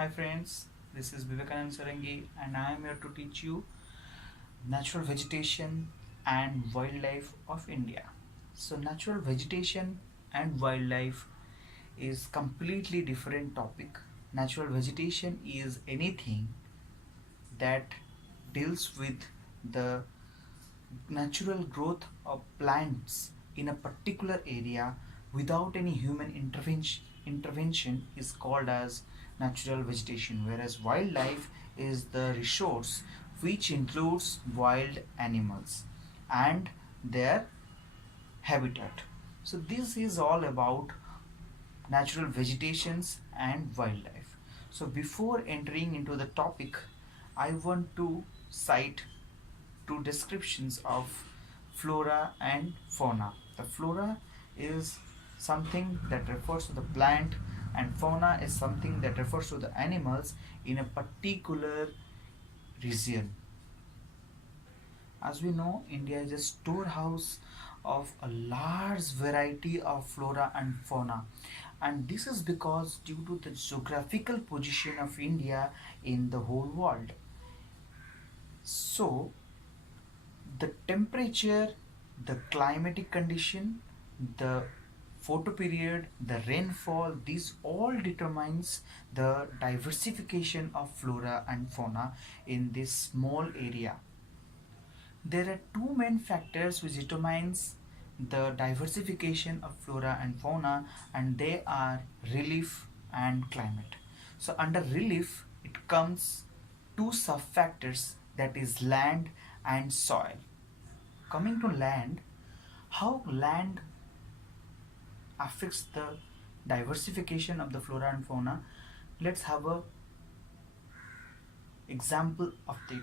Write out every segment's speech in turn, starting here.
Hi friends, this is Bibekananda sarangi and I am here to teach you natural vegetation and wildlife of India. So natural vegetation and wildlife is completely different topic. Natural vegetation is anything that deals with the natural growth of plants in a particular area without any human intervention is called as natural vegetation, whereas wildlife is the resource which includes wild animals and their habitat. So this is all about natural vegetations and wildlife. So before entering into the topic, I want to cite two descriptions of flora and fauna. The flora is something that refers to the plant, and fauna is something that refers to the animals in a particular region. As we know, India is a storehouse of a large variety of flora and fauna, and this is because due to the geographical position of India in the whole world. So the temperature, the climatic condition, the photo period, the rainfall, these all determines the diversification of flora and fauna in this small area. There are two main factors which determines the diversification of flora and fauna, and they are relief and climate. So under relief it comes two sub factors, that is land and soil. Coming to land, how land affects the diversification of the flora and fauna, let's have a example of it.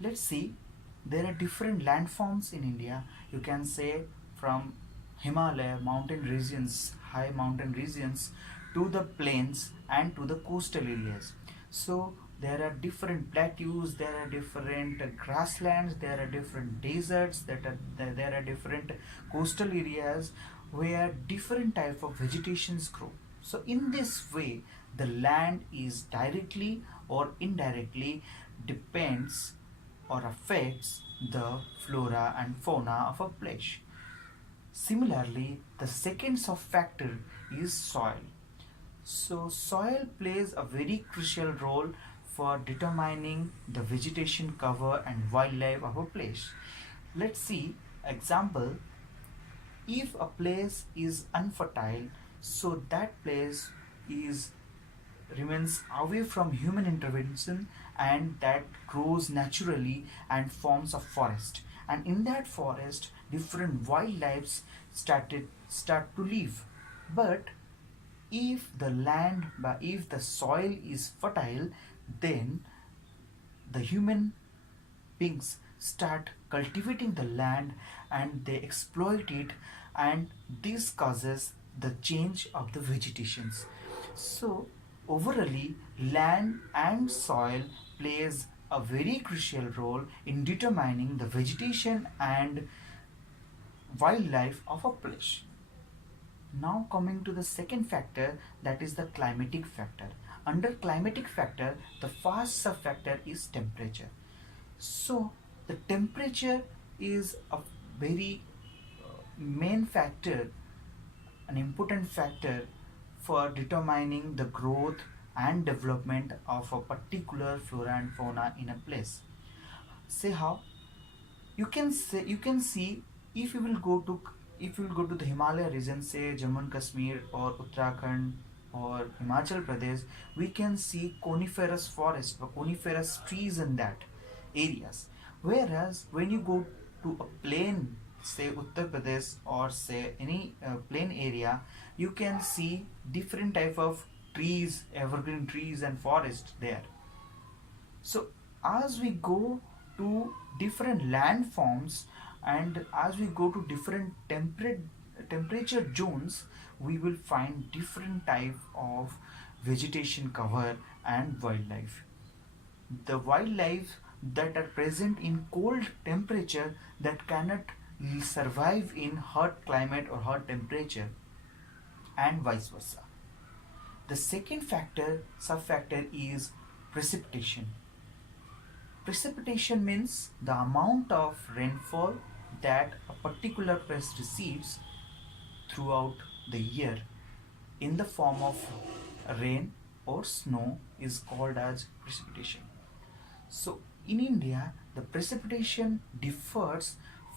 Let's see, there are different landforms in India. You can say from Himalaya mountain regions, high mountain regions, to the plains and to the coastal areas. So there are different plateaus, there are different grasslands, there are different deserts, there are different coastal areas where different type of vegetations grow. So in this way, the land is directly or indirectly depends or affects the flora and fauna of a place. Similarly, the second sub factor is soil. So soil plays a very crucial role for determining the vegetation cover and wildlife of a place. Let's see example. If a place is unfertile, so that place is remains away from human intervention, and that grows naturally and forms a forest, and in that forest different wildlife start to live. But if the soil is fertile, then the human beings start cultivating the land and they exploit it, and this causes the change of the vegetations. So overally, land and soil plays a very crucial role in determining the vegetation and wildlife of a place. Now coming to the second factor, that is the climatic factor. Under climatic factor, the first sub factor is temperature. So the temperature is a very main factor, an important factor for determining the growth and development of a particular flora and fauna in a place. Say how? You can see, if you will go to the Himalaya region, say Jammu and Kashmir or Uttarakhand or Himachal Pradesh, we can see coniferous forest or coniferous trees in that areas. Whereas when you go to a plain, say Uttar Pradesh or say any plain area, you can see different type of trees, evergreen trees and forest there. So as we go to different landforms and as we go to different temperature zones, we will find different type of vegetation cover and wildlife. The wildlife that are present in cold temperature that cannot survive in hot climate or hot temperature, and vice versa. The second factor, sub-factor, is precipitation. Precipitation means the amount of rainfall that a particular place receives throughout the year in the form of rain or snow is called as precipitation. So in India, the precipitation differs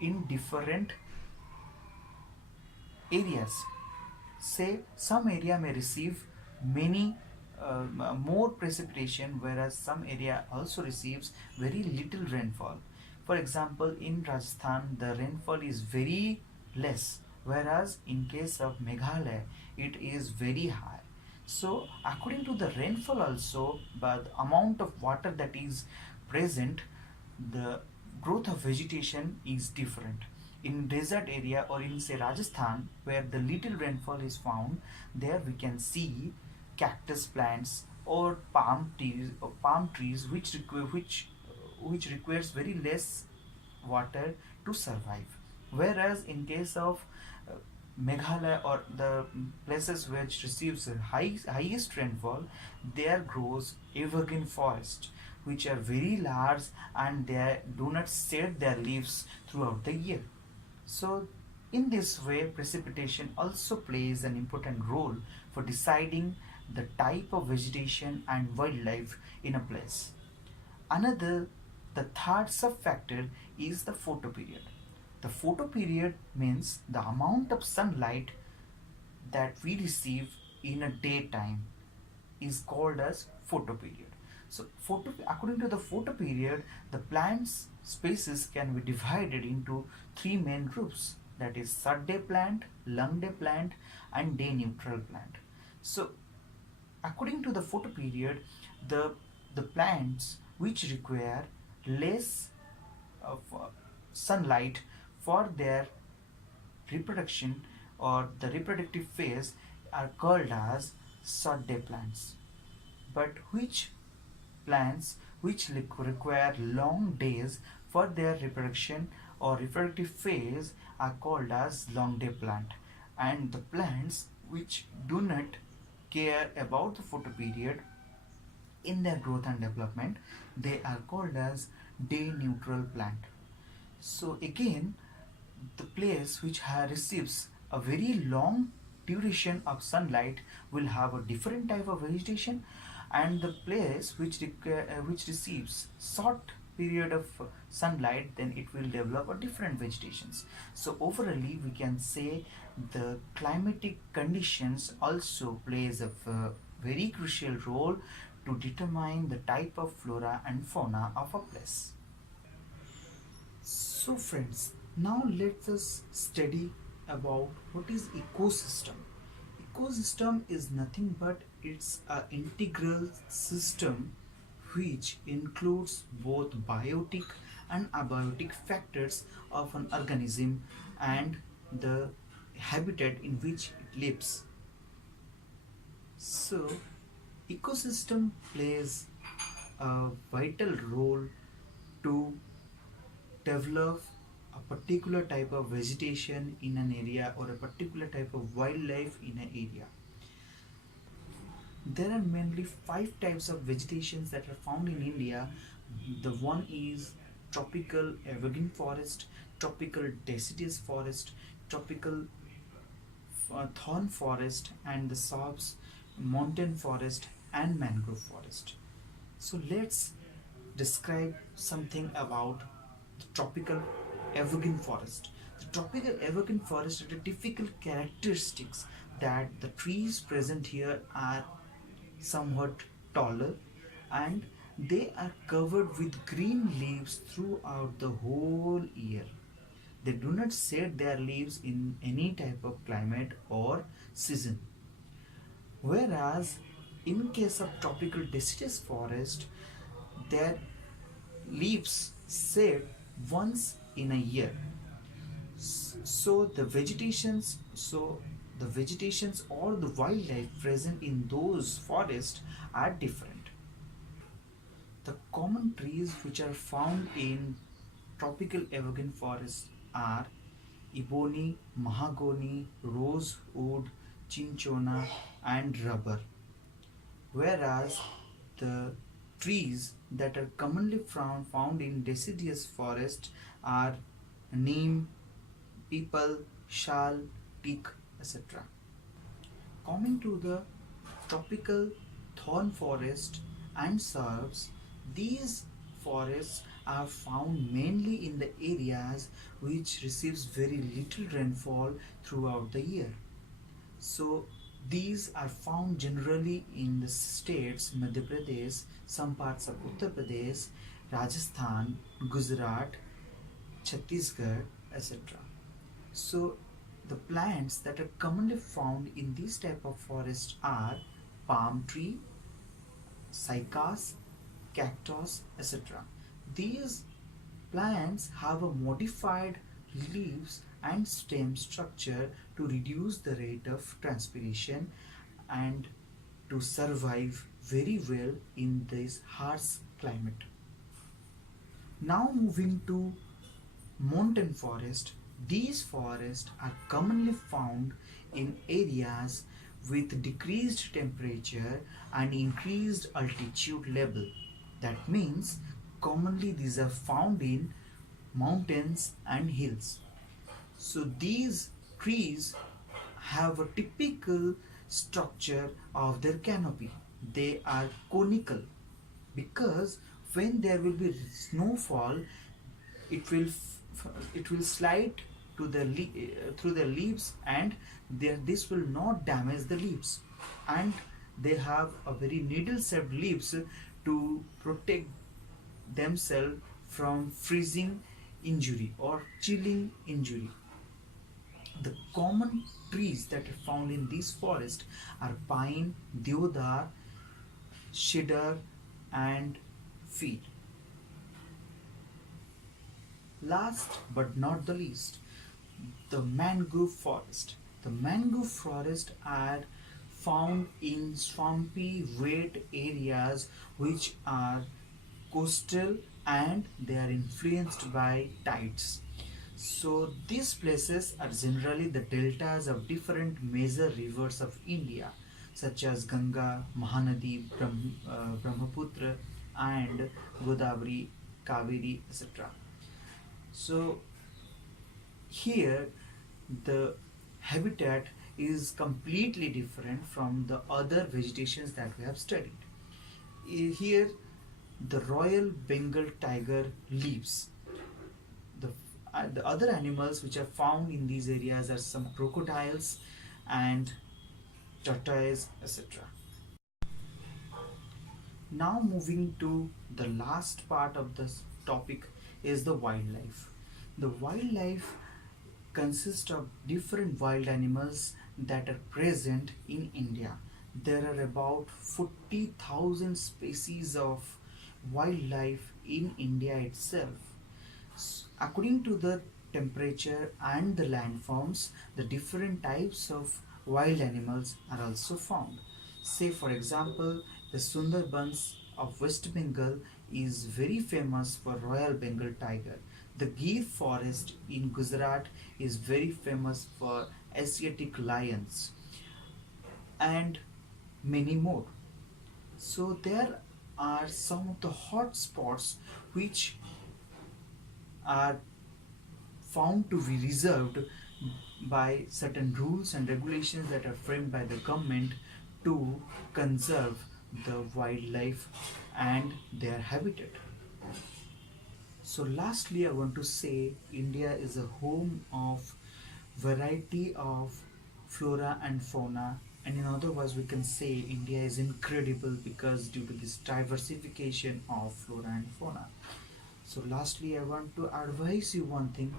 in different areas. Say some area may receive many more precipitation, whereas some area also receives very little rainfall. For example, in Rajasthan the rainfall is very less, whereas in case of Meghalaya it is very high. So according to the rainfall also, but the amount of water that is present, the growth of vegetation is different. In desert area or in say Rajasthan where the little rainfall is found, there we can see cactus plants or palm trees which requires very less water to survive. Whereas in case of Meghalaya or the places which receives highest rainfall, there grows evergreen forest, which are very large and they do not shed their leaves throughout the year. So, in this way, precipitation also plays an important role for deciding the type of vegetation and wildlife in a place. Another, the third sub-factor is the photoperiod. The photoperiod means the amount of sunlight that we receive in a daytime is called as photoperiod. So, according to the photoperiod, the plant's species can be divided into three main groups, that is sud-day plant, long-day plant, and day-neutral plant. So, according to the photoperiod, the the plants which require less of sunlight for their reproduction or the reproductive phase are called as sod-day plants. But which plants which require long days for their reproduction or reproductive phase are called as long day plant, and the plants which do not care about the photoperiod in their growth and development, they are called as day neutral plant. So again, the place which receives a very long duration of sunlight will have a different type of vegetation, and the place which receives short period of sunlight, then it will develop a different vegetations. So overally we can say the climatic conditions also plays a very crucial role to determine the type of flora and fauna of a place. So friends, now let us study about what is ecosystem. Ecosystem is nothing but it's an integral system which includes both biotic and abiotic factors of an organism and the habitat in which it lives. So, ecosystem plays a vital role to develop a particular type of vegetation in an area or a particular type of wildlife in an area. There are mainly five types of vegetations that are found in India. The one is tropical evergreen forest, tropical deciduous forest, tropical thorn forest, and the sobs, mountain forest, and mangrove forest. So let's describe something about the tropical evergreen forest. The tropical evergreen forest are the typical characteristics that the trees present here are somewhat taller and they are covered with green leaves throughout the whole year. They do not shed their leaves in any type of climate or season. Whereas in case of tropical deciduous forest, their leaves shed once in a year. So the vegetations or the wildlife present in those forests are different. The common trees which are found in tropical evergreen forests are ebony, mahogany, rosewood, cinchona, and rubber. whereas the trees that are commonly found in deciduous forest are neem, peepal, shal, teak, etc. Coming to the tropical thorn forest and shrubs, these forests are found mainly in the areas which receives very little rainfall throughout the year. So these are found generally in the states Madhya Pradesh, some parts of Uttar Pradesh, Rajasthan, Gujarat, Chhattisgarh, etc. So the plants that are commonly found in these type of forests are palm tree, cycas, cactus, etc. These plants have a modified leaves and stem structure to reduce the rate of transpiration and to survive very well in this harsh climate. Now moving to mountain forest, these forests are commonly found in areas with decreased temperature and increased altitude level. That means commonly these are found in mountains and hills. So these trees have a typical structure of their canopy. They are conical because when there will be snowfall, it will it will slide to the through the leaves, and this will not damage the leaves, and they have a very needle shaped leaves to protect themselves from freezing injury or chilling injury. The common trees that are found in this forest are pine, deodar, cedar, and fir. Last but not the least, the mangrove forest. The mangrove forest are found in swampy, wet areas which are coastal and they are influenced by tides. So these places are generally the deltas of different major rivers of India, such as Ganga, Mahanadi, Brahmaputra, and Godavari, Kaveri, etc. So here the habitat is completely different from the other vegetations that we have studied. Here the Royal Bengal tiger lives. The, the other animals which are found in these areas are some crocodiles and tortoise, etc. Now moving to the last part of this topic is the wildlife. The wildlife consists of different wild animals that are present in India. There are about 40,000 species of wildlife in India itself. According to the temperature and the landforms, the different types of wild animals are also found. Say, for example, the Sundarbans of West Bengal is very famous for Royal Bengal tiger. The Gir forest in Gujarat is very famous for Asiatic lions and many more. So there are some of the hot spots which are found to be reserved by certain rules and regulations that are framed by the government to conserve the wildlife and their habitat. So lastly, I want to say India is a home of variety of flora and fauna, and in other words we can say India is incredible because due to this diversification of flora and fauna. So lastly, I want to advise you one thing: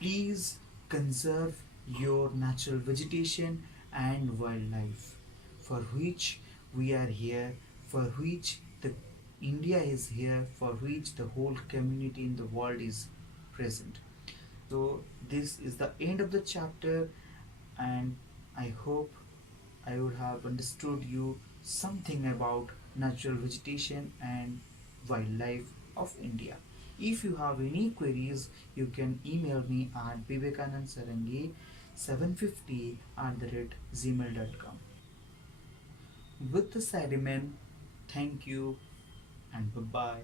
please conserve your natural vegetation and wildlife, for which we are here, for which the India is here, for which the whole community in the world is present. So this is the end of the chapter, and I hope I would have understood you something about natural vegetation and wildlife of India. If you have any queries, you can email me at bibekanand sarangi 750 at the rate gmail.com. with the sediment. Thank you and bye bye.